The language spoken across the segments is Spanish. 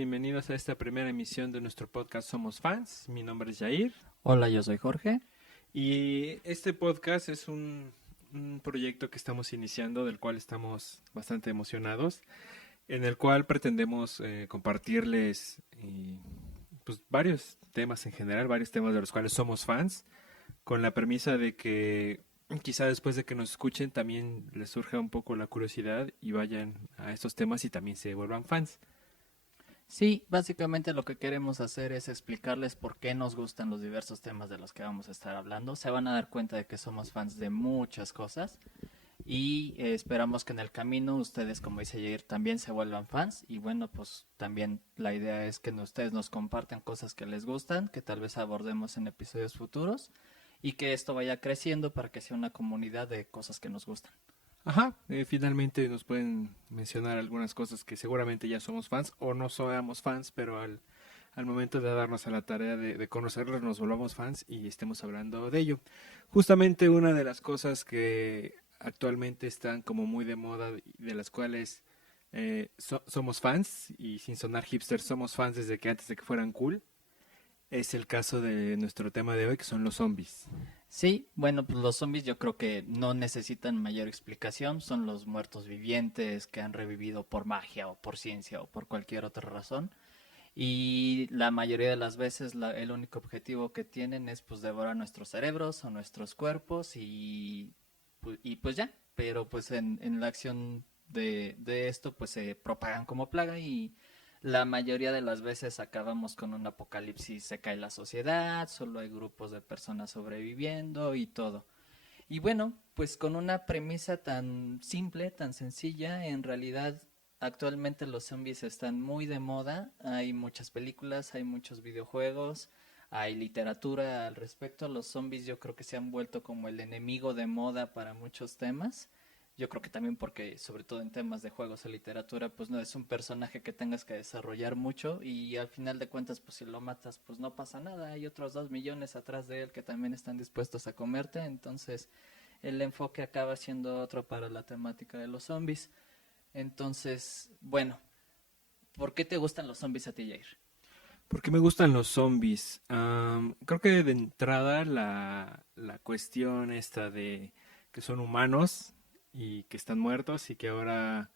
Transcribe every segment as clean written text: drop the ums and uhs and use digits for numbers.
bienvenidos a esta primera emisión de nuestro podcast Somos Fans. Mi nombre es Jair Hola, yo soy Jorge. y este podcast es un proyecto que estamos iniciando del cual estamos bastante emocionados, en el cual pretendemos compartirles pues, varios temas en general, varios temas de los cuales somos fans, con la premisa de que quizá después de que nos escuchen también les surja un poco la curiosidad y vayan a estos temas y también se vuelvan fans. Sí, básicamente lo que queremos hacer es explicarles por qué nos gustan los diversos temas de los que vamos a estar hablando. Se van a dar cuenta de que somos fans de muchas cosas y esperamos que en el camino ustedes, como dice Jair, también se vuelvan fans. Y bueno, pues también la idea es que ustedes nos compartan cosas que les gustan, que tal vez abordemos en episodios futuros y que esto vaya creciendo para que sea una comunidad de cosas que nos gustan. Ajá, finalmente nos pueden mencionar algunas cosas que seguramente ya somos fans o no somos fans, pero al momento de darnos a la tarea de conocerlos nos volvamos fans y estemos hablando de ello. Justamente una de las cosas que actualmente están como muy de moda y de las cuales somos fans y sin sonar hipster somos fans desde que antes de que fueran cool, es el caso de nuestro tema de hoy que son los zombies. Sí, bueno, pues los zombies yo creo que no necesitan mayor explicación, son los muertos vivientes que han revivido por magia o por ciencia o por cualquier otra razón. Y la mayoría de las veces el único objetivo que tienen es pues devorar nuestros cerebros o nuestros cuerpos y pues ya, pero pues en la acción de esto pues se propagan como plaga y la mayoría de las veces acabamos con un apocalipsis, se cae la sociedad, solo hay grupos de personas sobreviviendo y todo. Y bueno, pues con una premisa tan simple, tan sencilla, en realidad actualmente los zombies están muy de moda, hay muchas películas, hay muchos videojuegos, hay literatura al respecto, los zombies yo creo que se han vuelto como el enemigo de moda para muchos temas. Yo creo que también porque, sobre todo en temas de juegos o literatura, pues no es un personaje que tengas que desarrollar mucho y al final de cuentas, pues si lo matas, pues no pasa nada. Hay otros 2 millones atrás de él que también están dispuestos a comerte, entonces el enfoque acaba siendo otro para la temática de los zombies. Entonces, bueno, ¿por qué te gustan los zombies a ti, Jair? ¿Por qué me gustan los zombies? Creo que de entrada la cuestión esta de que son humanos y que están muertos y que ahora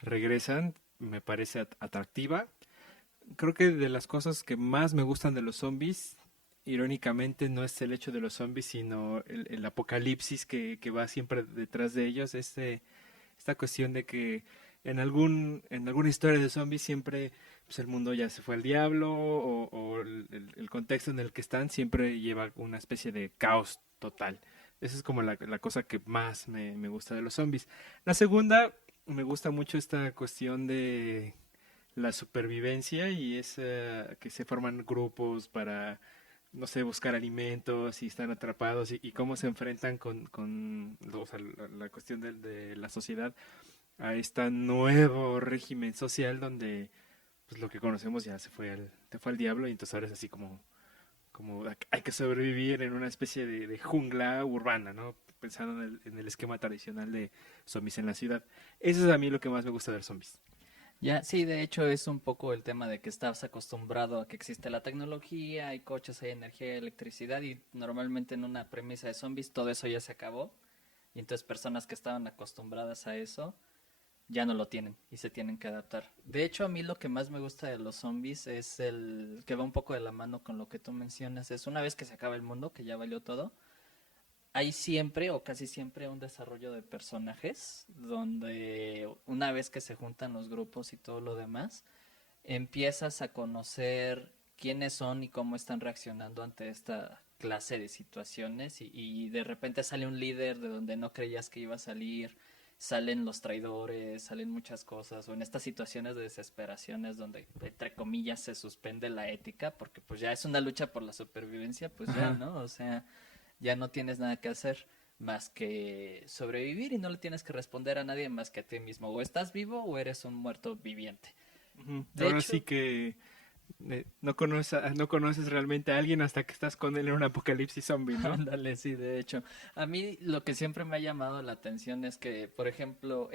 regresan me parece atractiva. Creo que de las cosas que más me gustan de los zombies, irónicamente, no es el hecho de los zombies, sino el apocalipsis que va siempre detrás de ellos. Esta cuestión de que en alguna historia de zombies siempre pues el mundo ya se fue al diablo o el contexto en el que están siempre lleva una especie de caos total. Esa es como la cosa que más me gusta de los zombies. La segunda, me gusta mucho esta cuestión de la supervivencia y es que se forman grupos para, no sé, buscar alimentos y están atrapados y cómo se enfrentan con o sea, la cuestión de la sociedad a este nuevo régimen social donde pues lo que conocemos ya se fue al diablo y entonces ahora es así como hay que sobrevivir en una especie de jungla urbana, ¿no? Pensando en el esquema tradicional de zombies en la ciudad. Eso es a mí lo que más me gusta de ver zombies. Ya, sí, de hecho es un poco el tema de que estás acostumbrado a que existe la tecnología, hay coches, hay energía, hay electricidad y normalmente en una premisa de zombies todo eso ya se acabó y entonces personas que estaban acostumbradas a eso ya no lo tienen y se tienen que adaptar. De hecho, a mí lo que más me gusta de los zombies es el que va un poco de la mano con lo que tú mencionas, es una vez que se acaba el mundo, que ya valió todo, hay siempre o casi siempre un desarrollo de personajes donde una vez que se juntan los grupos y todo lo demás, empiezas a conocer quiénes son y cómo están reaccionando ante esta clase de situaciones y de repente sale un líder de donde no creías que iba a salir, salen los traidores, salen muchas cosas o en estas situaciones de desesperaciones donde entre comillas se suspende la ética porque pues ya es una lucha por la supervivencia, pues ya, Ajá. ¿no? O sea, ya no tienes nada que hacer más que sobrevivir y no le tienes que responder a nadie más que a ti mismo. O estás vivo o eres un muerto viviente. Ujú. De Ahora sí hecho, que no conoces realmente a alguien hasta que estás con él en un apocalipsis zombie, ¿no? ándale, sí, de hecho. A mí lo que siempre me ha llamado la atención es que, por ejemplo,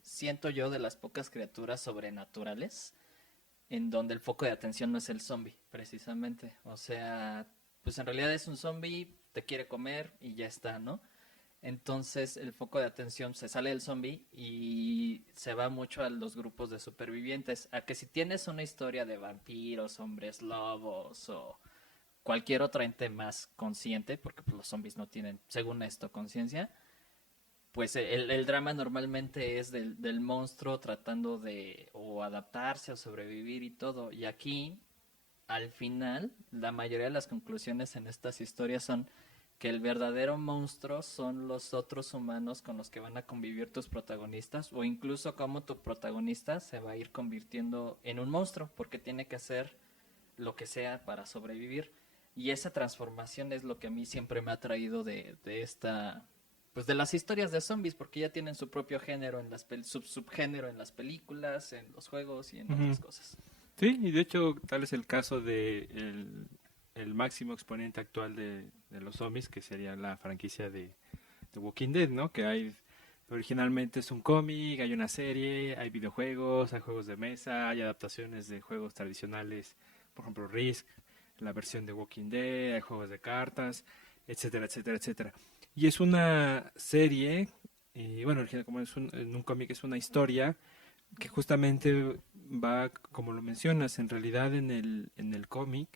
siento yo, de las pocas criaturas sobrenaturales en donde el foco de atención no es el zombie, precisamente. O sea, pues en realidad es un zombie, te quiere comer y ya está, ¿no? Entonces el foco de atención se sale del zombie y se va mucho a los grupos de supervivientes. A que si tienes una historia de vampiros, hombres lobos o cualquier otro ente más consciente, porque pues, los zombies no tienen, según esto, conciencia, pues el drama normalmente es del monstruo tratando de o adaptarse o sobrevivir y todo. Y aquí, al final, la mayoría de las conclusiones en estas historias son que el verdadero monstruo son los otros humanos con los que van a convivir tus protagonistas, o incluso cómo tu protagonista se va a ir convirtiendo en un monstruo, porque tiene que hacer lo que sea para sobrevivir. Y esa transformación es lo que a mí siempre me ha traído de esta, pues de las historias de zombies, porque ya tienen su propio género en las subgénero en las películas, en los juegos y en Ujú. otras cosas. Sí, y de hecho tal es el caso de el máximo exponente actual de los zombies, que sería la franquicia de Walking Dead, ¿no? Que hay, originalmente es un cómic, hay una serie, hay videojuegos, hay juegos de mesa, hay adaptaciones de juegos tradicionales, por ejemplo Risk, la versión de Walking Dead, hay juegos de cartas, etcétera, etcétera, etcétera. Y es una serie, y bueno, como es en un cómic es una historia que justamente va, como lo mencionas, en realidad en el cómic,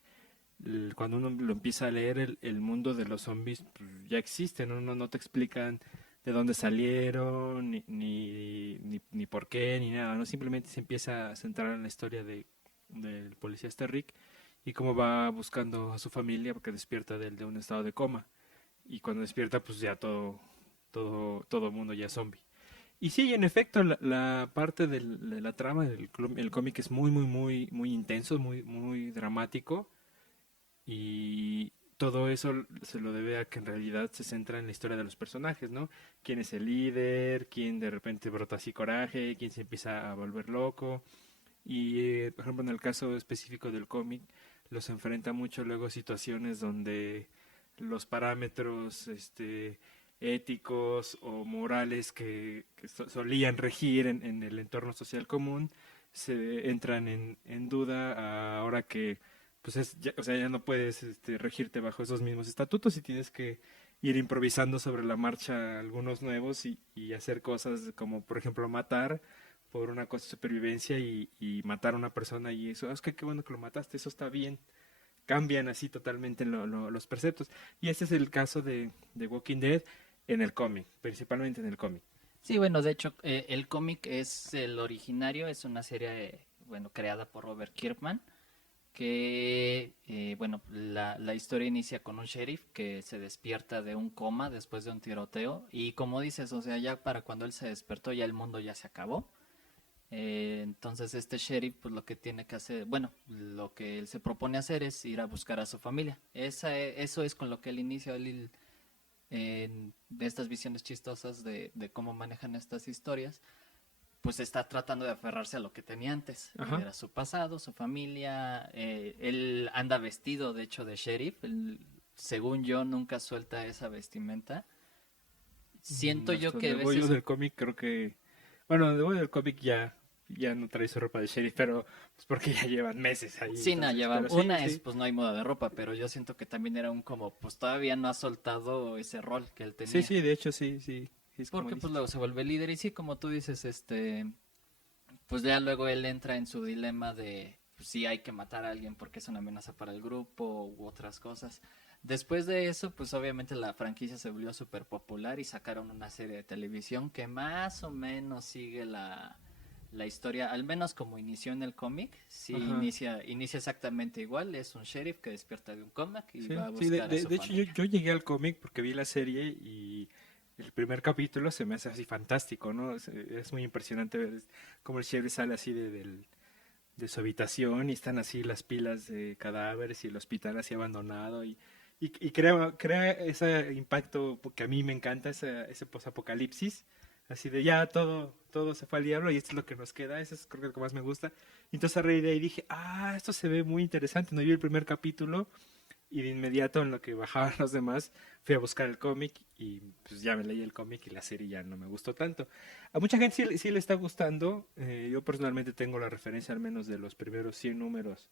cuando uno lo empieza a leer, el mundo de los zombies pues, ya existe, ¿no? No te explican de dónde salieron, ni por qué, ni nada, ¿no? Simplemente se empieza a centrar en la historia del policía este Rick y cómo va buscando a su familia porque despierta de un estado de coma. Y cuando despierta, pues ya todo mundo ya es zombie. Y sí, en efecto, la parte de la trama del el cómic es muy intenso, muy dramático. Y todo eso se lo debe a que en realidad se centra en la historia de los personajes, ¿no? Quién es el líder, quién de repente brota así coraje, quién se empieza a volver loco. Y, por ejemplo, en el caso específico del cómic, los enfrenta mucho luego situaciones donde los parámetros éticos o morales que solían regir en el entorno social común se entran en duda ahora que pues o sea, ya no puedes regirte bajo esos mismos estatutos y tienes que ir improvisando sobre la marcha algunos nuevos y hacer cosas como por ejemplo matar por una cosa de supervivencia y matar a una persona y eso, es que qué bueno que lo mataste, eso está bien. Cambian así totalmente los preceptos. Y este es el caso de Walking Dead en el cómic, principalmente en el cómic. Sí, bueno, de hecho, el cómic es el originario, es una serie, bueno, creada por Robert Kirkman, que, bueno, la historia inicia con un sheriff que se despierta de un coma después de un tiroteo y como dices, o sea, ya para cuando él se despertó ya el mundo ya se acabó. Entonces este sheriff pues lo que tiene que hacer, bueno, lo que él se propone hacer es ir a buscar a su familia. Eso es con lo que él inicia de estas visiones chistosas de cómo manejan estas historias, pues está tratando de aferrarse a lo que tenía antes. Ajá. Era su pasado, su familia. Él anda vestido, de hecho, de sheriff. Él, según yo, nunca suelta esa vestimenta. Siento yo Hasta que donde a voy yo veces... del cómic, creo que. Bueno, donde voy del cómic ya no trae su ropa de sheriff, pero pues porque ya llevan meses ahí, Sí, no, entonces. lleva... Pero sí, Una es, sí. pues no hay moda de ropa, pero yo siento que también era un como, pues todavía no ha soltado ese rol que él Sí, tenía. sí, de hecho, sí, sí. Sí, es como Porque pues dices. luego se vuelve líder y sí, como tú dices, pues ya luego él entra en su dilema de pues, si hay que matar a alguien porque es una amenaza para el grupo u otras cosas. Después de eso, pues obviamente la franquicia se volvió súper popular y sacaron una serie de televisión que más o menos sigue la historia, al menos como inició en el cómic, sí Ajá. inicia exactamente igual, es un sheriff que despierta de un cómic y Sí, va a sí, buscar a su de hecho familia. yo llegué al cómic porque vi la serie y el primer capítulo se me hace así fantástico, ¿no? Es muy impresionante ver cómo el sheriff sale así de su habitación y están así las pilas de cadáveres y el hospital así abandonado y crea ese impacto que a mí me encanta, ese posapocalipsis, así de ya todo se fue al diablo y esto es lo que nos queda, eso es creo que lo que más me gusta. Y entonces a raíz de ahí dije, esto se ve muy interesante, no vi el primer capítulo y de inmediato en lo que bajaban los demás fui a buscar el cómic y pues ya me leí el cómic y la serie ya no me gustó tanto. A mucha gente sí le está gustando. Yo personalmente tengo la referencia al menos de los primeros 100 números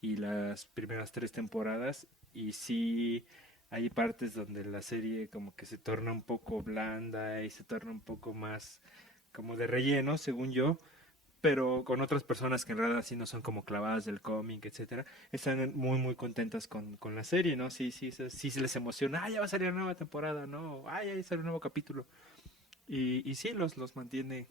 y las primeras 3 temporadas y sí hay partes donde la serie como que se torna un poco blanda y se torna un poco más como de relleno, según yo, pero con otras personas que en realidad sí no son como clavadas del cómic, etcétera, están muy contentas con la serie, ¿no? Sí se les emociona, ya va a salir una nueva temporada, ¿no? Ya sale un nuevo capítulo. Y sí, los mantiene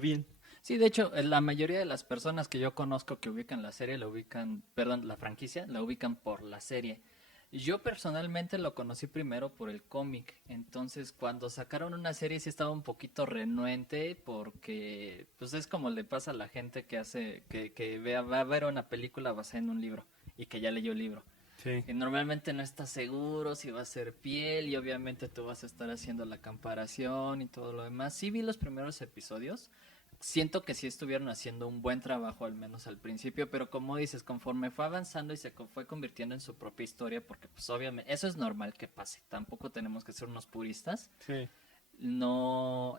bien. Sí, de hecho, la mayoría de las personas que yo conozco que ubican la serie, la ubican, perdón, la franquicia, la ubican por la serie. Yo personalmente lo conocí primero por el cómic, entonces cuando sacaron una serie sí estaba un poquito renuente porque pues es como le pasa a la gente que hace, que va a ver una película basada en un libro y que ya leyó el libro. Sí. Que normalmente no estás seguro si va a ser piel y obviamente tú vas a estar haciendo la comparación y todo lo demás. Sí vi los primeros episodios, siento que sí estuvieron haciendo un buen trabajo al menos al principio, pero como dices, conforme fue avanzando y se fue convirtiendo en su propia historia, porque pues obviamente eso es normal que pase, tampoco tenemos que ser unos puristas, Sí. no,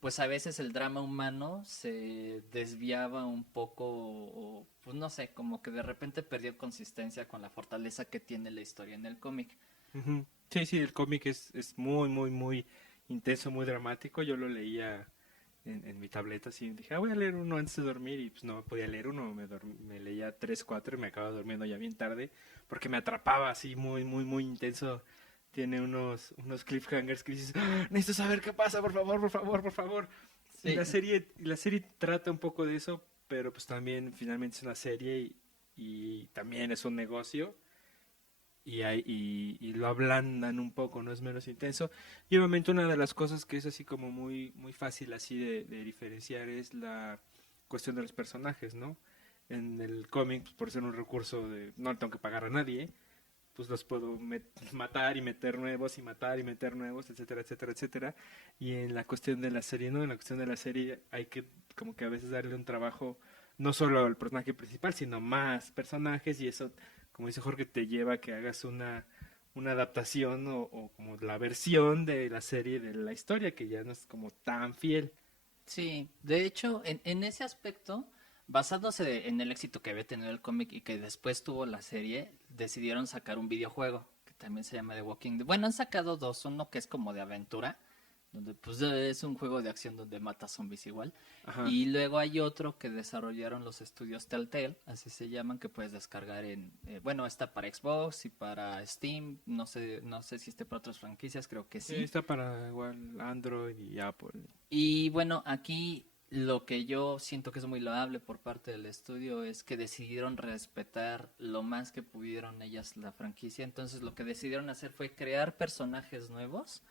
pues a veces el drama humano se desviaba un poco, o, pues no sé, como que de repente perdió consistencia con la fortaleza que tiene la historia en el cómic. Ujú. Sí, el cómic es muy intenso, muy dramático. Yo lo leía en mi tableta así. Dije, voy a leer uno antes de dormir y pues no podía leer uno. Me leía 3, 4 y me acababa durmiendo ya bien tarde porque me atrapaba así muy intenso. Tiene unos cliffhangers que dices, necesito saber qué pasa, por favor. Y Sí, la serie trata un poco de eso, pero pues también finalmente es una serie y también es un negocio y lo ablandan un poco, no es menos intenso. Y obviamente una de las cosas que es así como muy fácil así de diferenciar es la cuestión de los personajes, ¿no? En el cómic, pues, por ser un recurso de no le tengo que pagar a nadie, pues los puedo matar y meter nuevos y matar y meter nuevos, etcétera. Y en la cuestión de la serie, ¿no? En la cuestión de la serie hay que como que a veces darle un trabajo no solo al personaje principal, sino más personajes y eso, como dice Jorge, te lleva a que hagas una adaptación o como la versión de la serie de la historia que ya no es como tan fiel. sí, de hecho, en ese aspecto, basándose en el éxito que había tenido el cómic y que después tuvo la serie, decidieron sacar un videojuego que también se llama The Walking Dead. Bueno, han sacado dos, uno que es como de aventura, donde pues es un juego de acción donde mata zombies igual, Ajá. y luego hay otro que desarrollaron los estudios Telltale, así se llaman, que puedes descargar bueno, está para Xbox y para Steam, no sé si esté para otras franquicias, creo que Sí, sí. está para igual Android y Apple. Y bueno, aquí lo que yo siento que es muy loable por parte del estudio es que decidieron respetar lo más que pudieron ellas la franquicia. Entonces lo que decidieron hacer fue crear personajes nuevos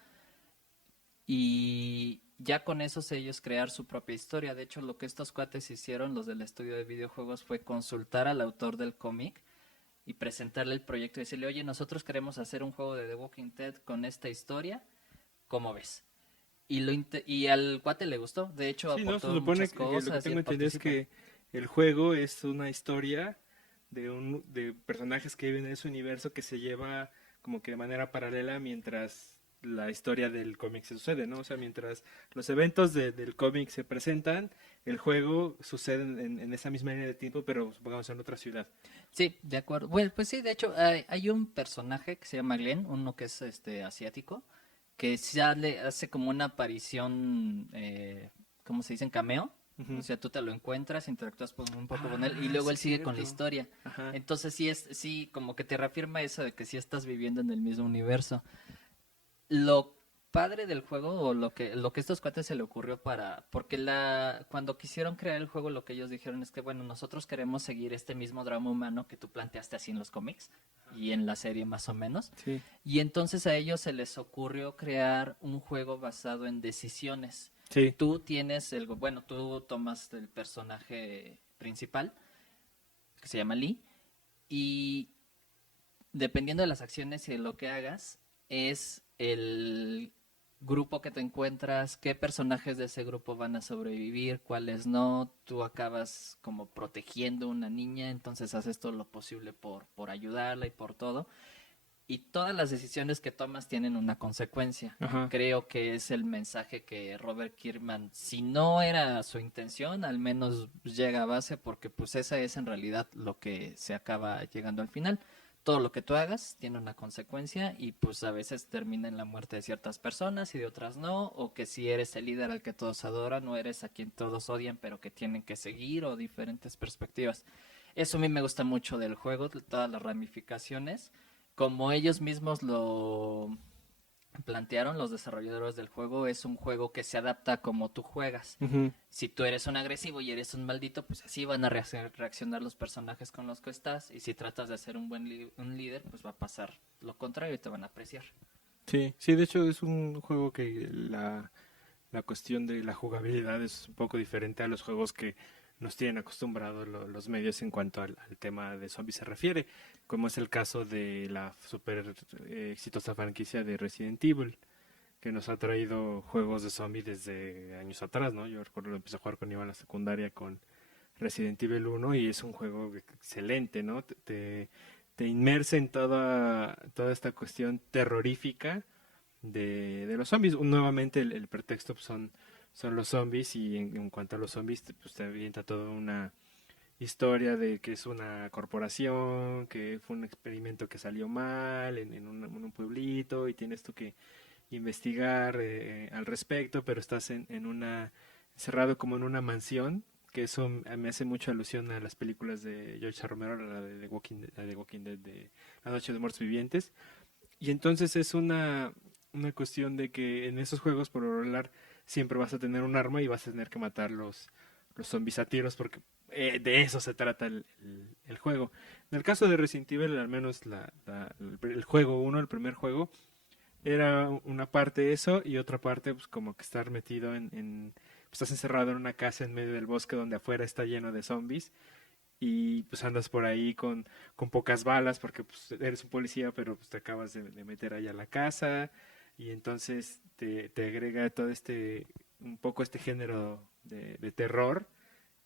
y ya con esos ellos crear su propia historia. De hecho, lo que estos cuates hicieron, los del estudio de videojuegos, fue consultar al autor del cómic y presentarle el proyecto y decirle, oye, nosotros queremos hacer un juego de The Walking Dead con esta historia, ¿cómo ves? Y al cuate le gustó, de hecho Sí, ¿no? Se aportó supone muchas que lo que cosas y tengo él entendido es participa. que el juego es una historia de personajes que viven en ese universo que se lleva como que de manera paralela mientras la historia del cómic se sucede, ¿no? O sea, mientras los eventos del cómic se presentan, el juego sucede en esa misma línea de tiempo, pero supongamos en otra ciudad. Sí, de acuerdo. Bueno, pues sí, de hecho hay un personaje que se llama Glenn, uno que es asiático, que sale, hace como una aparición, ¿cómo se dice? En cameo. O Ujú. sea, tú te lo encuentras, interactúas un poco con él y Ah, luego sí, él sigue con la cierto. historia. Ajá. Entonces sí, como que te reafirma eso de que sí estás viviendo en el mismo universo. Lo padre del juego o lo que a estos cuates se le ocurrió porque cuando quisieron crear el juego lo que ellos dijeron es que bueno, nosotros queremos seguir este mismo drama humano que tú planteaste así en los cómics y en la serie más o menos. Sí, Y entonces a ellos se les ocurrió crear un juego basado en decisiones. sí, Bueno, tú tomas el personaje principal que se llama Lee y dependiendo de las acciones y de lo que hagas, es grupo que te encuentras, qué personajes de ese grupo van a sobrevivir, cuáles no. Tú acabas como protegiendo a una niña, entonces haces todo lo posible por ayudarla y por todo. Y todas las decisiones que tomas tienen una consecuencia. Ajá. Creo que es el mensaje que Robert Kirkman, si no era su intención, al menos llega a base porque pues esa es en realidad lo que se acaba llegando al final. Todo lo que tú hagas tiene una consecuencia y pues a veces termina en la muerte de ciertas personas y de otras no, o que si eres el líder al que todos adoran o eres a quien todos odian pero que tienen que seguir o diferentes perspectivas. Eso a mí me gusta mucho del juego, de todas las ramificaciones como ellos mismos lo plantearon, los desarrolladores del juego, es un juego que se adapta a como tú juegas. Ujú. Si tú eres un agresivo y eres un maldito, pues así van a reaccionar los personajes con los que estás. Y si tratas de ser un buen un líder, pues va a pasar lo contrario y te van a apreciar. Sí, sí, de hecho es un juego que la cuestión de la jugabilidad es un poco diferente a los juegos que nos tienen acostumbrados los medios en cuanto al tema de zombies se refiere, como es el caso de la super exitosa franquicia de Resident Evil, que nos ha traído juegos de zombies desde años atrás, ¿no? Yo recuerdo que empecé a jugar cuando iba a la secundaria con Resident Evil 1 y es un juego excelente, ¿no? Te inmersa en toda esta cuestión terrorífica de los zombies. Nuevamente el pretexto pues, son los zombies y en cuanto a los zombies pues te avienta toda una historia de que es una corporación, que fue un experimento que salió mal en un pueblito y tienes tú que investigar al respecto, pero estás en una cerrado como en una mansión, que eso me hace mucha alusión a las películas de George Romero, la de The Walking Dead, de La Noche de Muertos Vivientes. Y entonces es una cuestión de que en esos juegos por lo regular siempre vas a tener un arma y vas a tener que matar los zombies a tiros porque de eso se trata el juego. En el caso de Resident Evil, al menos el juego uno, el primer juego, era una parte eso y otra parte pues como que estar metido pues, estás encerrado en una casa en medio del bosque donde afuera está lleno de zombies y pues andas por ahí con pocas balas porque pues eres un policía pero pues te acabas de meter allá a la casa y entonces te agrega todo un poco este género de terror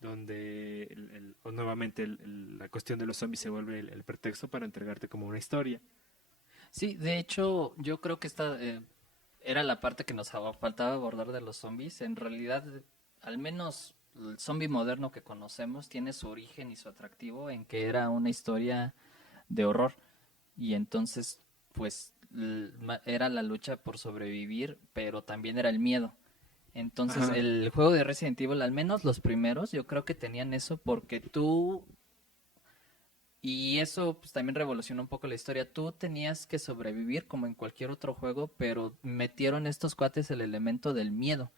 donde o nuevamente la cuestión de los zombies se vuelve el pretexto para entregarte como una historia. Sí, de hecho, yo creo que esta era la parte que nos faltaba abordar de los zombies. En realidad, al menos el zombie moderno que conocemos tiene su origen y su atractivo en que era una historia de horror. Y entonces, pues, era la lucha por sobrevivir, pero también era el miedo. Entonces, Ajá. el juego de Resident Evil, al menos los primeros, yo creo que tenían eso porque y eso pues también revolucionó un poco la historia. Tú tenías que sobrevivir como en cualquier otro juego, pero metieron estos cuates el elemento del miedo.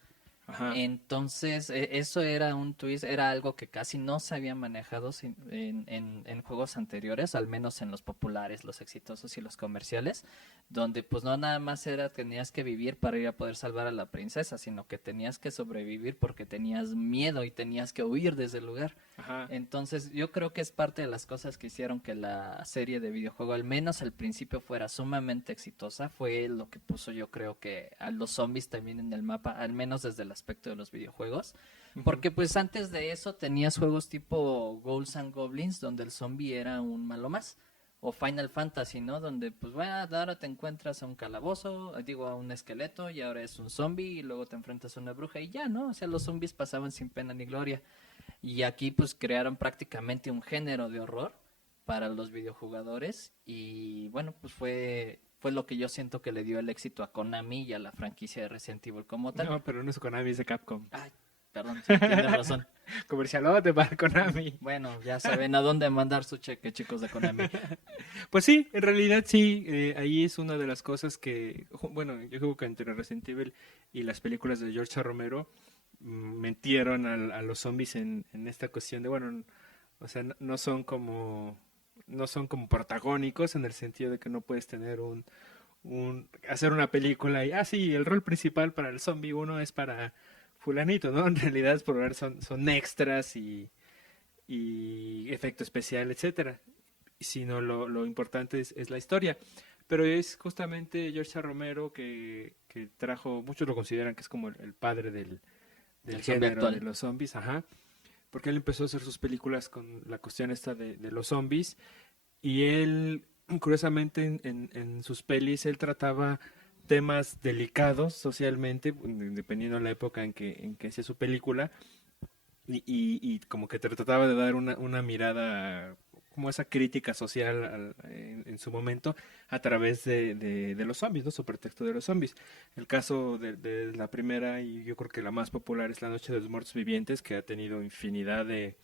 Ajá. Entonces, eso era un twist, era algo que casi no se había manejado en juegos anteriores, al menos en los populares, los exitosos y los comerciales, donde pues no nada más era tenías que vivir para ir a poder salvar a la princesa, sino que tenías que sobrevivir porque tenías miedo y tenías que huir desde el lugar. Ajá. Entonces, yo creo que es parte de las cosas que hicieron que la serie de videojuego, al menos al principio, fuera sumamente exitosa. Fue lo que puso, yo creo que a los zombies también en el mapa, al menos desde el aspecto de los videojuegos. Ujú. Porque pues antes de eso tenías juegos tipo Ghouls and Goblins, donde el zombie era un malo más. O Final Fantasy, ¿no? Donde pues bueno, ahora te encuentras a un calabozo, digo a un esqueleto y ahora es un zombie y luego te enfrentas a una bruja y ya, ¿no? O sea, los zombies pasaban sin pena ni gloria. Y aquí pues crearon prácticamente un género de horror para los videojugadores y bueno, pues fue lo que yo siento que le dio el éxito a Konami y a la franquicia de Resident Evil como tal. No, pero no es Konami, es de Capcom. Ay, perdón, sí, tienes razón. Comercialote para Konami. Bueno, ya saben a dónde mandar su cheque, chicos de Konami. Pues sí, en realidad sí, ahí es una de las cosas que, bueno, yo creo que entre Resident Evil y las películas de George A. Romero metieron a los zombies en esta cuestión de, bueno, o sea, no son como protagónicos en el sentido de que no puedes tener hacer una película y, sí, el rol principal para el zombie uno es para fulanito, ¿no? En realidad es por ver son extras y efecto especial, etcétera. Sino lo importante es la historia. Pero es justamente George A. Romero que que trajo, muchos lo consideran que es como el padre del El zombie género de actual. los zombies, ajá, porque él empezó a hacer sus películas con la cuestión esta de los zombies y él, curiosamente, en sus pelis, él trataba temas delicados socialmente, dependiendo de la época en que hacía su película, y como que trataba de dar una mirada, como esa crítica social en su momento, a través de los zombies, ¿no? Su pretexto de los zombies. El caso de la primera, y yo creo que la más popular, es La Noche de los Muertos Vivientes, que ha tenido infinidad de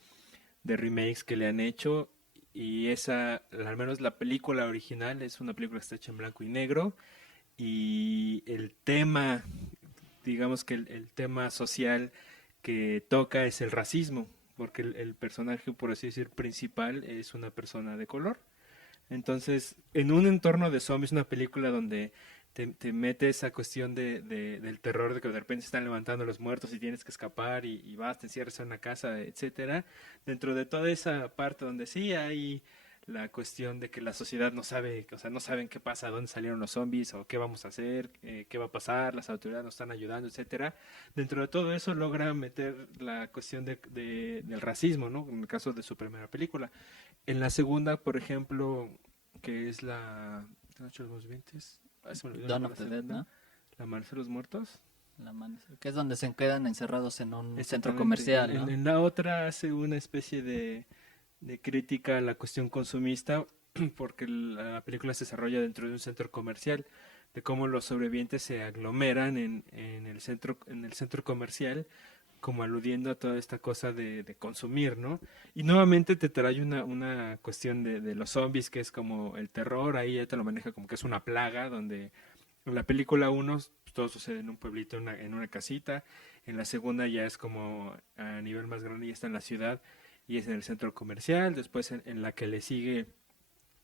remakes que le han hecho. Y esa, al menos la película original, es una película que está hecha en blanco y negro. Y el tema, digamos que el tema social que toca es el racismo, porque el personaje, por así decir, principal es una persona de color. Entonces, en un entorno de zombies, una película donde te mete esa cuestión del terror de que de repente se están levantando los muertos y tienes que escapar y vas, te encierras en una casa, etcétera. Dentro de toda esa parte donde sí hay la cuestión de que la sociedad no sabe, o sea, no saben qué pasa, dónde salieron los zombies o qué vamos a hacer, qué va a pasar, las autoridades nos están ayudando, etcétera. Dentro de todo eso logra meter la cuestión del racismo, ¿no? En el caso de su primera película. En la segunda, por ejemplo, que es la Noche de los Vivientes, se me olvidó el Dawn nombre of de the la Dead, segunda, ¿no? La Amanecer de los Muertos. Que es donde se quedan encerrados en un centro Exactamente. comercial, ¿no? En la otra hace una especie de crítica a la cuestión consumista, porque la película se desarrolla dentro de un centro comercial, de cómo los sobrevivientes se aglomeran en el centro comercial, como aludiendo a toda esta cosa de consumir, ¿no? Y nuevamente te trae una cuestión de los zombies, que es como el terror, ahí ya te lo maneja como que es una plaga, donde en la película uno todo sucede en un pueblito, en una casita, en la segunda ya es como a nivel más grande, ya está en la ciudad y es en el centro comercial, después en la que le sigue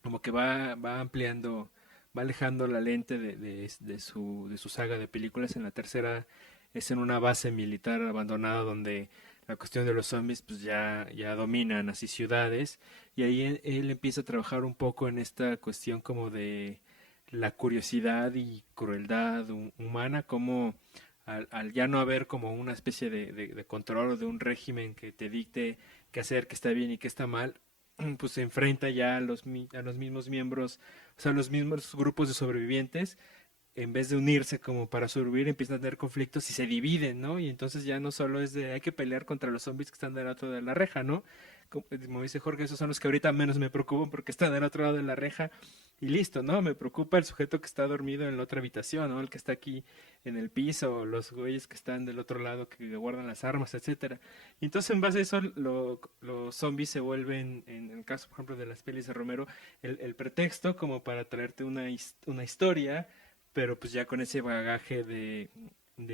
como que va ampliando, va alejando la lente de su saga de películas. En la tercera es en una base militar abandonada donde la cuestión de los zombies pues ya dominan así ciudades y ahí él empieza a trabajar un poco en esta cuestión como de la curiosidad y crueldad humana, como al ya no haber como una especie de control o de un régimen que te dicte qué hacer, qué está bien y qué está mal, pues se enfrenta ya a los mismos miembros, o sea, a los mismos grupos de sobrevivientes, en vez de unirse como para sobrevivir, empiezan a tener conflictos y se dividen, ¿no? Y entonces ya no solo es de hay que pelear contra los zombies que están del otro lado de la reja, ¿no? Como dice Jorge, esos son los que ahorita menos me preocupan porque están del otro lado de la reja y listo, ¿no? Me preocupa el sujeto que está dormido en la otra habitación, ¿no? El que está aquí en el piso, los güeyes que están del otro lado que guardan las armas, etcétera. Y entonces en base a eso los zombies se vuelven, en el caso por ejemplo de las pelis de Romero, el pretexto como para traerte una historia, pero pues ya con ese bagaje de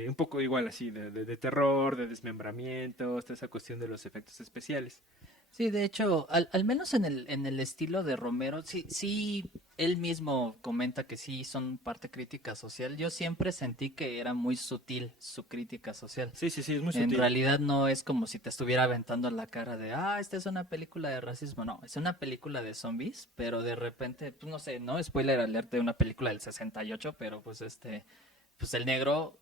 un poco igual así, de terror, de desmembramientos, toda esa cuestión de los efectos especiales. Sí, de hecho, al menos en el estilo de Romero, sí, sí, él mismo comenta que sí son parte crítica social. Yo siempre sentí que era muy sutil su crítica social. Sí, sí, sí, es muy En sutil. realidad no es como si te estuviera aventando la cara de, esta es una película de racismo. No, es una película de zombies, pero de repente, pues no sé, no spoiler alert de una película del 68, pero pues pues el negro,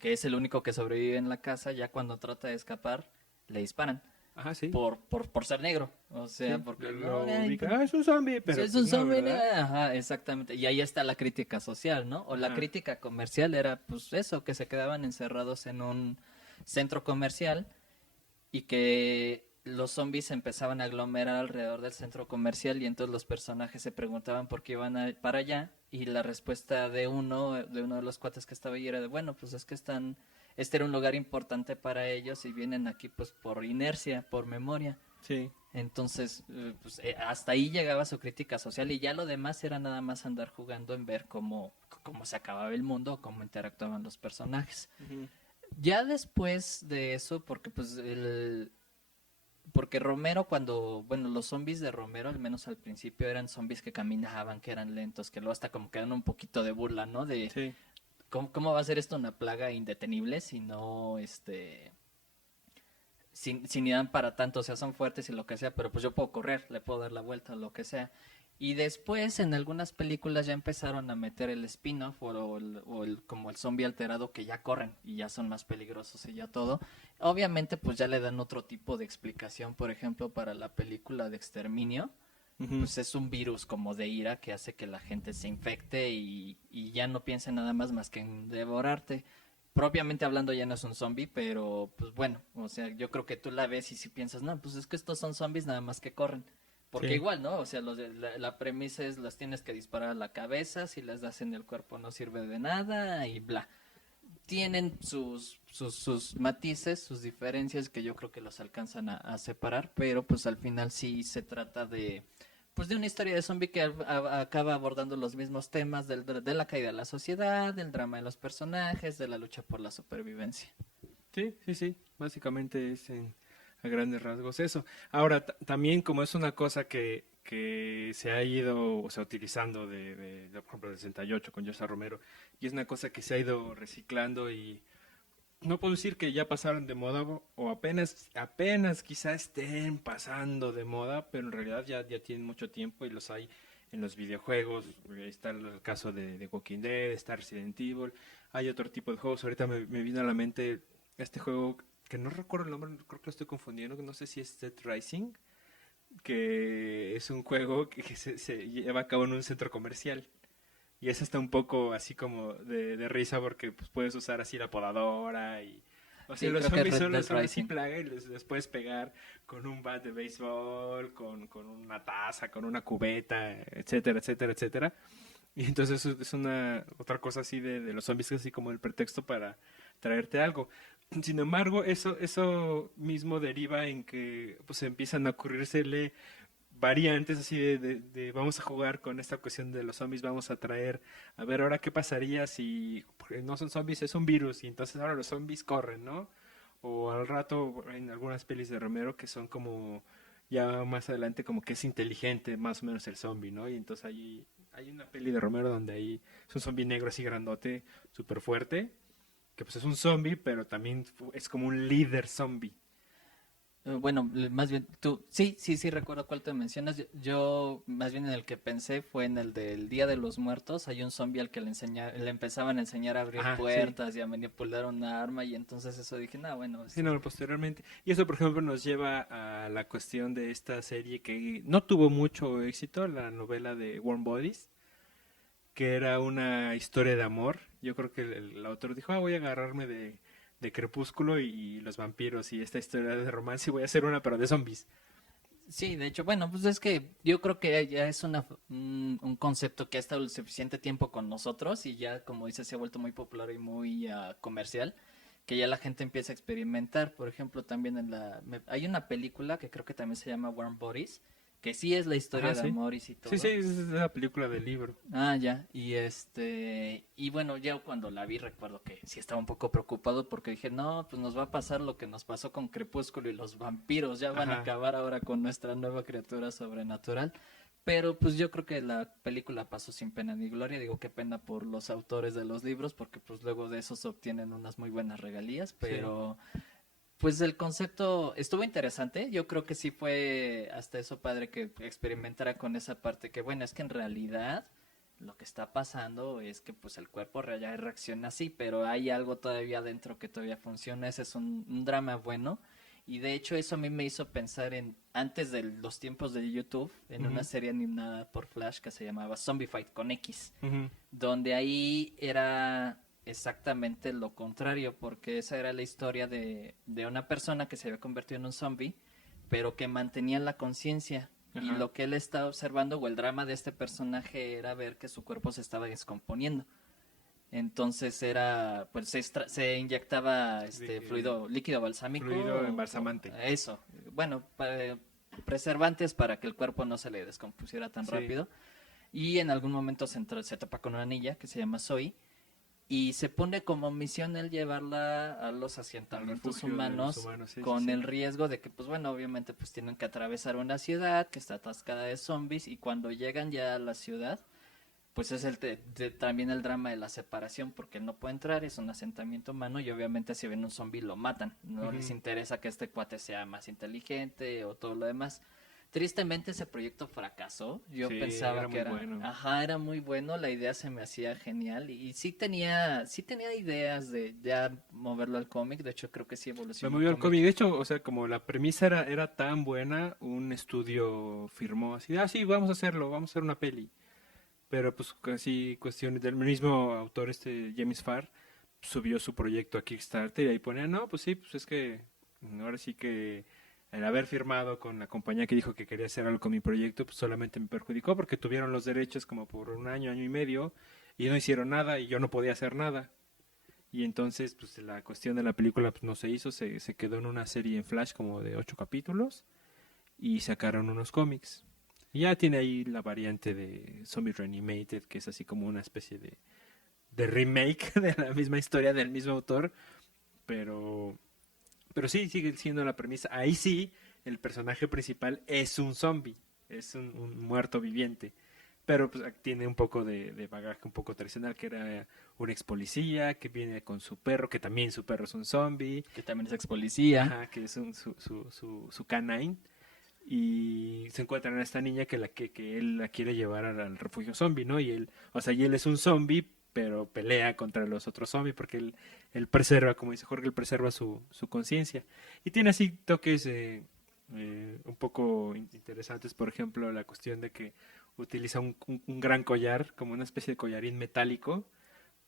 que es el único que sobrevive en la casa, ya cuando trata de escapar, le disparan Ajá, sí, por ser negro. O sea, sí, porque lo no, ubica, es un zombie, si pero es pues un no, zombie, ¿verdad? ajá, exactamente. Y ahí está la crítica social, ¿no? O la Ajá, crítica comercial era, pues eso, que se quedaban encerrados en un centro comercial y que los zombies se empezaban a aglomerar alrededor del centro comercial y entonces los personajes se preguntaban por qué iban para allá y la respuesta de uno de los cuates que estaba ahí era de, bueno, pues es que este era un lugar importante para ellos y vienen aquí pues por inercia, por memoria. sí. Entonces, pues, hasta ahí llegaba su crítica social y ya lo demás era nada más andar jugando en ver cómo se acababa el mundo, cómo interactuaban los personajes. Ujú. Ya después de eso, porque Romero bueno, los zombies de Romero, al menos al principio, eran zombies que caminaban, que eran lentos, que luego hasta como que dan un poquito de burla, ¿no? De Sí, cómo va a ser esto una plaga indetenible si no, si ni dan para tanto, o sea, son fuertes y lo que sea, pero pues yo puedo correr, le puedo dar la vuelta, lo que sea. Y después en algunas películas ya empezaron a meter el spin-off como el zombie alterado que ya corren y ya son más peligrosos y ya todo. Obviamente pues ya le dan otro tipo de explicación, por ejemplo para la película de Exterminio, Ujú. pues es un virus como de ira que hace que la gente se infecte y ya no piense nada más que en devorarte. Propiamente hablando ya no es un zombie, pero pues bueno, o sea, yo creo que tú la ves y si piensas, no, pues es que estos son zombies nada más que corren. Porque Sí. igual, ¿no? O sea, la premisa es las tienes que disparar a la cabeza, si las das en el cuerpo no sirve de nada y bla. Tienen sus matices, sus diferencias que yo creo que los alcanzan a separar, pero pues al final sí se trata de pues de una historia de zombie que acaba abordando los mismos temas de la caída de la sociedad, del drama de los personajes, de la lucha por la supervivencia. Sí, sí, sí. Básicamente es a grandes rasgos eso. Ahora, también como es una cosa que se ha ido, o sea, utilizando por ejemplo, del 68 con George Romero, y es una cosa que se ha ido reciclando y no puedo decir que ya pasaron de moda o apenas quizá estén pasando de moda, pero en realidad ya tienen mucho tiempo y los hay en los videojuegos. Está el caso de Walking Dead, está Resident Evil, hay otro tipo de juegos. Ahorita me vino a la mente este juego que no recuerdo el nombre, creo que lo estoy confundiendo, no sé si es Dead Rising, que es un juego que se lleva a cabo en un centro comercial. Y es hasta un poco así como de risa porque pues, puedes usar así la podadora y... O sea, Sí, los creo que es zombies Red son, Dead son así Rising. plaga y les puedes pegar con un bat de béisbol, con una taza, con una cubeta, etcétera, etcétera, etcétera. Y entonces es una otra cosa así de los zombies, así como el pretexto para traerte algo. Sin embargo, eso mismo deriva en que pues empiezan a ocurrírsele variantes así de vamos a jugar con esta cuestión de los zombies, vamos a traer, a ver ahora qué pasaría si porque no son zombies, es un virus y entonces ahora los zombies corren, ¿no? O al rato en algunas pelis de Romero que son como ya más adelante como que es inteligente más o menos el zombie, ¿no? Y entonces hay una peli de Romero donde ahí es un zombie negro así grandote, súper fuerte, que pues es un zombie, pero también es como un líder zombie. Bueno, más bien tú, sí, recuerdo cuál te mencionas. Yo, más bien en el que pensé fue en el del Día de los Muertos. Hay un zombie al que le empezaban a enseñar a abrir Ajá, sí. puertas y a manipular una arma y entonces eso dije, no, bueno, Sí, no, posteriormente. Y eso, por ejemplo, nos lleva a la cuestión de esta serie que no tuvo mucho éxito, la novela de Warm Bodies, que era una historia de amor. Yo creo que el autor dijo, voy a agarrarme de Crepúsculo y los vampiros y esta historia de romance y voy a hacer una, pero de zombies. sí, de hecho, bueno, pues es que yo creo que ya es un concepto que ha estado el suficiente tiempo con nosotros y ya, como dices, se ha vuelto muy popular y muy comercial, que ya la gente empieza a experimentar. Por ejemplo, también hay una película que creo que también se llama Warm Bodies, que sí es la historia Ajá, de sí. amor y sí Sí, sí, todo. es la película del libro. Ah, ya. Y bueno, ya cuando la vi recuerdo que sí estaba un poco preocupado porque dije, no, pues nos va a pasar lo que nos pasó con Crepúsculo y los vampiros, ya van a Ajá, acabar ahora con nuestra nueva criatura sobrenatural. Pero pues yo creo que la película pasó sin pena ni gloria, digo qué pena por los autores de los libros porque pues luego de esos obtienen unas muy buenas regalías, sí. pero pues el concepto estuvo interesante. Yo creo que sí fue hasta eso padre que experimentara con esa parte que, bueno, es que en realidad lo que está pasando es que pues el cuerpo ya reacciona así, pero hay algo todavía dentro que todavía funciona. Ese es un drama bueno. Y de hecho eso a mí me hizo pensar en, antes de los tiempos de YouTube, en una Ujú, serie animada por Flash que se llamaba Zombie Fight con X, ujú. donde ahí era exactamente lo contrario, porque esa era la historia de una persona que se había convertido en un zombie, pero que mantenía la conciencia. Y Ajá. lo que él estaba observando, o el drama de este personaje, era ver que su cuerpo se estaba descomponiendo. Entonces era, pues se inyectaba De que fluido líquido balsámico, fluido embalsamante. eso, bueno, preservantes para que el cuerpo no se le descompusiera tan Sí. rápido. Y en algún momento se topa con una niña que se llama Zoe y se pone como misión el llevarla a los Al asentamientos refugio de los humanos humanos, sí, sí, con sí. el riesgo de que, pues bueno, obviamente pues tienen que atravesar una ciudad que está atascada de zombies y cuando llegan ya a la ciudad, pues es también el drama de la separación porque él no puede entrar, es un asentamiento humano y obviamente si ven un zombie lo matan, no les Ujú. interesa que este cuate sea más inteligente o todo lo demás. Tristemente ese proyecto fracasó. Yo Sí, pensaba era que muy bueno. ajá, era muy bueno, la idea se me hacía genial y sí tenía ideas de ya moverlo al cómic. De hecho, creo que sí Me evolucionó al movió al cómic. cómic. De hecho, o sea, como la premisa era tan buena, un estudio firmó así, sí, vamos a hacerlo, vamos a hacer una peli. Pero pues casi cuestiones del mismo autor, James Farr, subió su proyecto a Kickstarter y ahí ponía, no, pues sí, pues es que ahora sí que el haber firmado con la compañía que dijo que quería hacer algo con mi proyecto, pues solamente me perjudicó porque tuvieron los derechos como por un año, año y medio, y no hicieron nada y yo no podía hacer nada. Y entonces, pues la cuestión de la película pues, no se hizo, se quedó en una serie en Flash como de 8 capítulos y sacaron unos cómics. Y ya tiene ahí la variante de Zombie Reanimated, que es así como una especie de remake de la misma historia del mismo autor, pero, pero sí, sigue siendo la premisa. Ahí sí, el personaje principal es un zombie, es un muerto viviente. Pero pues, tiene un poco de bagaje un poco tradicional, que era un ex policía, que viene con su perro, que también su perro es un zombie, Que también es ex policía. ajá, que es su canine, y se encuentran a esta niña que él la quiere llevar al refugio zombie, ¿no? Y él, o sea, y él es un zombie, pero pelea contra los otros zombies porque él preserva, como dice Jorge, él preserva su conciencia. Y tiene así toques un poco interesantes, por ejemplo, la cuestión de que utiliza un gran collar, como una especie de collarín metálico,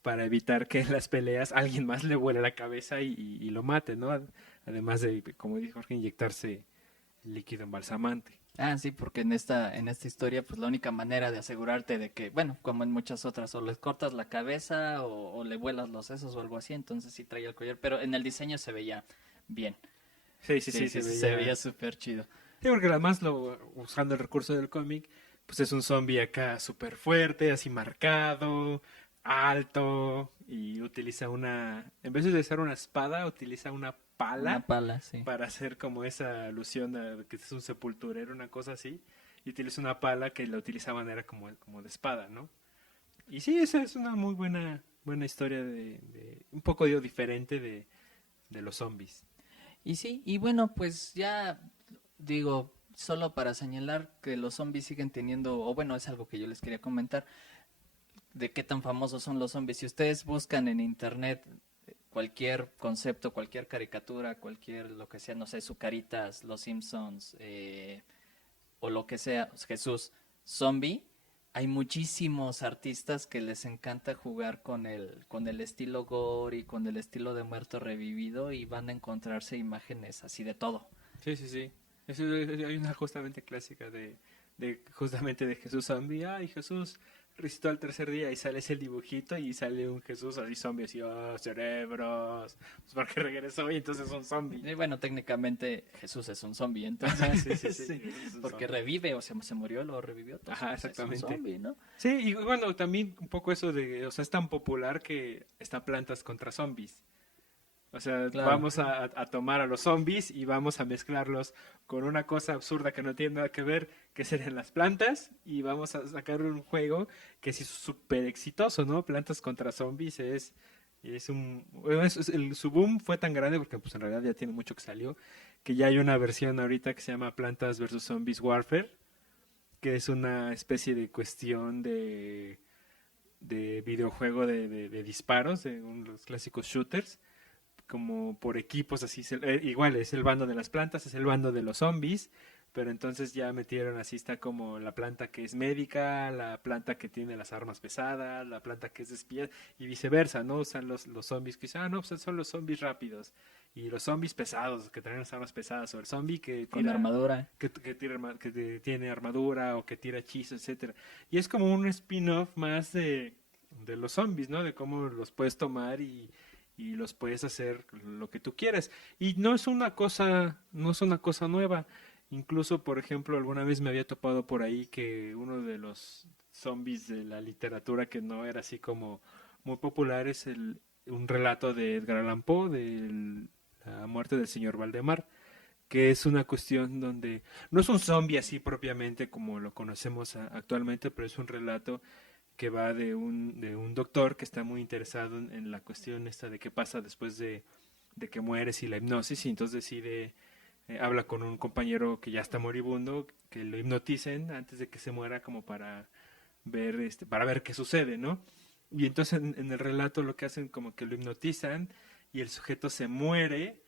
para evitar que en las peleas alguien más le vuele la cabeza y lo mate, ¿no? Además de, como dijo Jorge, inyectarse líquido embalsamante. Ah, sí, porque en esta historia, pues la única manera de asegurarte de que, bueno, como en muchas otras, o les cortas la cabeza o le vuelas los sesos o algo así, entonces sí traía el collar, pero en el diseño se veía bien. Sí, sí, Sí, sí, sí, se sí, se veía. veía súper chido. Sí, porque además, usando el recurso del cómic, pues es un zombie acá súper fuerte, así marcado, alto, y utiliza en vez de utilizar una espada, utiliza una Una pala pala, sí. para hacer como esa alusión a que es un sepulturero, una cosa así, y utiliza una pala que la utiliza de manera como de espada, ¿no? Y sí, esa es una muy buena historia un poco diferente de los zombies. Y sí, y bueno, pues ya digo, solo para señalar que los zombies siguen teniendo, o bueno, es algo que yo les quería comentar, de qué tan famosos son los zombies. Si ustedes buscan en internet cualquier concepto, cualquier caricatura, cualquier lo que sea, no sé, Sucaritas, Los Simpsons, o lo que sea, Jesús, zombie, hay muchísimos artistas que les encanta jugar con el estilo gore y con el estilo de muerto revivido y van a encontrarse imágenes así de todo. Sí, sí, sí. Hay una justamente clásica justamente de Jesús zombie. Ay, Jesús resucitó al tercer día y sale ese dibujito y sale un Jesús así zombie, así, oh, cerebros. Pues porque regresó y entonces es un zombie. Y bueno, técnicamente Jesús es un zombie, Ajá, entonces sí, sí, sí. sí, Jesús es un porque zombie. revive, o sea, se murió, lo revivió, entonces Ajá, pues, es un exactamente. zombie, ¿no? Sí, y bueno, también un poco eso o sea, es tan popular que está Plantas contra Zombies. O sea, Claro. vamos a tomar a los zombies y vamos a mezclarlos con una cosa absurda que no tiene nada que ver, que serían las plantas, y vamos a sacar un juego que es súper exitoso, ¿no? Plantas contra zombies bueno, su boom fue tan grande porque pues en realidad ya tiene mucho que salió, que ya hay una versión ahorita que se llama Plantas versus Zombies Warfare, que es una especie de cuestión de videojuego de disparos, los clásicos shooters como por equipos así, igual es el bando de las plantas, es el bando de los zombies, pero entonces ya metieron así está como la planta que es médica, la planta que tiene las armas pesadas, la planta que es de espía y viceversa, ¿no? Usan los zombies que dicen, no, pues son los zombies rápidos y los zombies pesados que traen las armas pesadas o el zombie que Con tira armadura. tiene armadura o que tira hechizos, etcétera. Y es como un spin-off más de los zombies, ¿no? De cómo los puedes tomar y los puedes hacer lo que tú quieras. Y no es una cosa nueva. Incluso, por ejemplo, alguna vez me había topado por ahí que uno de los zombies de la literatura que no era así como muy popular es un relato de Edgar Allan Poe de la muerte del señor Valdemar, que es una cuestión donde no es un zombie así propiamente como lo conocemos actualmente, pero es un relato que va de un doctor que está muy interesado en la cuestión esta de qué pasa después de que mueres y la hipnosis, y entonces decide habla con un compañero que ya está moribundo, que lo hipnoticen antes de que se muera como para ver qué sucede, ¿no? Y entonces en el relato lo que hacen como que lo hipnotizan y el sujeto se muere,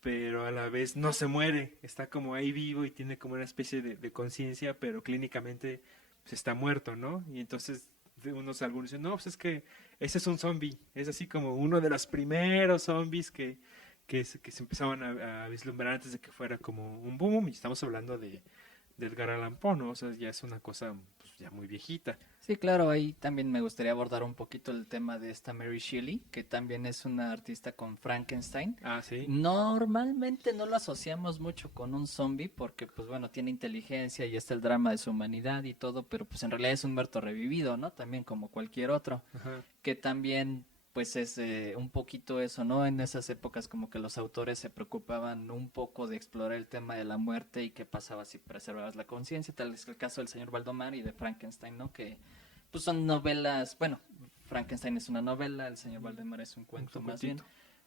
pero a la vez no se muere, está como ahí vivo y tiene como una especie de conciencia, pero clínicamente pues, está muerto, ¿no? Y entonces algunos dicen, no, pues es que ese es un zombie, es así como uno de los primeros zombies que se empezaban a vislumbrar antes de que fuera como un boom, y estamos hablando de Edgar Allan Poe, ¿no? O sea, ya es una cosa pues, ya muy viejita. Sí, claro, ahí también me gustaría abordar un poquito el tema de esta Mary Shelley, que también es una artista con Frankenstein. Ah, sí. Normalmente no lo asociamos mucho con un zombie porque, pues bueno, tiene inteligencia y está el drama de su humanidad y todo, pero pues en realidad es un muerto revivido, ¿no? También como cualquier otro, Ajá. que también pues es un poquito eso, ¿no? En esas épocas como que los autores se preocupaban un poco de explorar el tema de la muerte y qué pasaba si preservabas la conciencia, tal es el caso del señor Valdemar y de Frankenstein, ¿no? Que pues son novelas, bueno, Frankenstein es una novela, el señor Valdemar es un cuento más bien,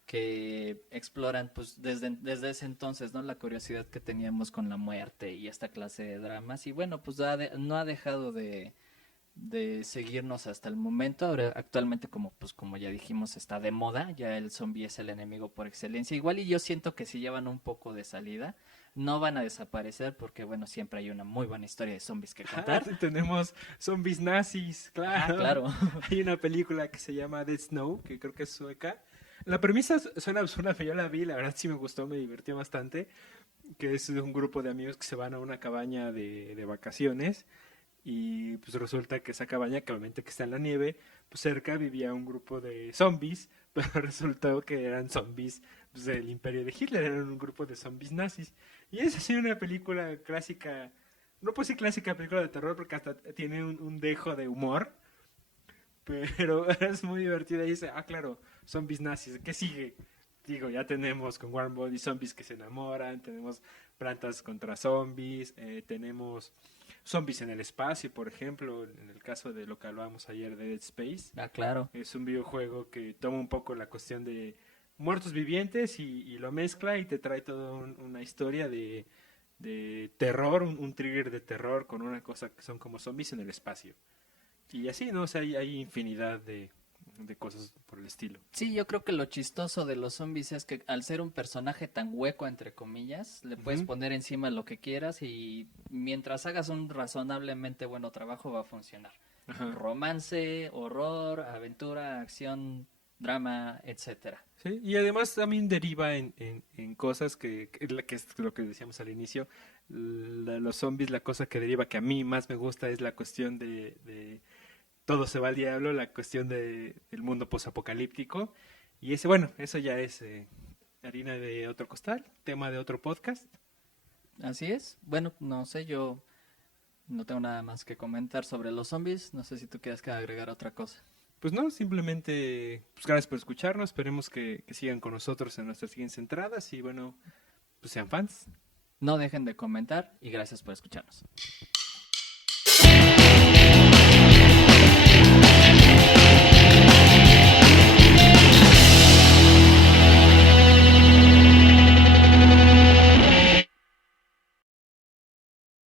que exploran pues desde ese entonces, ¿no? La curiosidad que teníamos con la muerte y esta clase de dramas y bueno, pues no ha dejado de seguirnos hasta el momento. Ahora, actualmente, como pues como ya dijimos, está de moda, ya el zombie es el enemigo por excelencia. Igual y yo siento que si llevan un poco de salida, no van a desaparecer porque bueno, siempre hay una muy buena historia de zombies que Ah, contar. tenemos zombies nazis, Ah, claro. claro. Hay una película que se llama Dead Snow, que creo que es sueca. La premisa suena absurda, pero yo la vi, la verdad sí me gustó, me divirtió bastante. Que es un grupo de amigos que se van a una cabaña de vacaciones y pues resulta que esa cabaña, que obviamente que está en la nieve, pues cerca vivía un grupo de zombies, pero resultó que eran zombies pues, del imperio de Hitler, eran un grupo de zombies nazis. Y es así una película clásica, no puedo decir clásica película de terror porque hasta tiene un dejo de humor, pero es muy divertida y dice, ah, claro, zombies nazis, ¿qué sigue? Digo, ya tenemos con Warm Body zombies que se enamoran, tenemos plantas contra zombies, tenemos zombies en el espacio, por ejemplo, en el caso de lo que hablábamos ayer de Dead Space. Ah, claro. Es un videojuego que toma un poco la cuestión de muertos vivientes y lo mezcla y te trae toda una historia de terror, un trigger de terror con una cosa que son como zombies en el espacio. Y así, ¿no? O sea, hay infinidad de cosas por el estilo. Sí, yo creo que lo chistoso de los zombies es que al ser un personaje tan hueco, entre comillas, le puedes Ujú. poner encima lo que quieras y mientras hagas un razonablemente bueno trabajo va a funcionar. Ajá. Romance, horror, aventura, acción, drama, etcétera. Sí, y además también deriva en cosas que es lo que decíamos al inicio, los zombies, la cosa que deriva que a mí más me gusta es la cuestión de todo se va al diablo, la cuestión del mundo posapocalíptico, y ese, bueno, eso ya es harina de otro costal, tema de otro podcast. Así es. Bueno, no sé, yo no tengo nada más que comentar sobre los zombies. No sé si tú quieres que agregar otra cosa. Pues no, simplemente, pues gracias por escucharnos, esperemos que sigan con nosotros en nuestras siguientes entradas y bueno, pues sean fans. No dejen de comentar y gracias por escucharnos.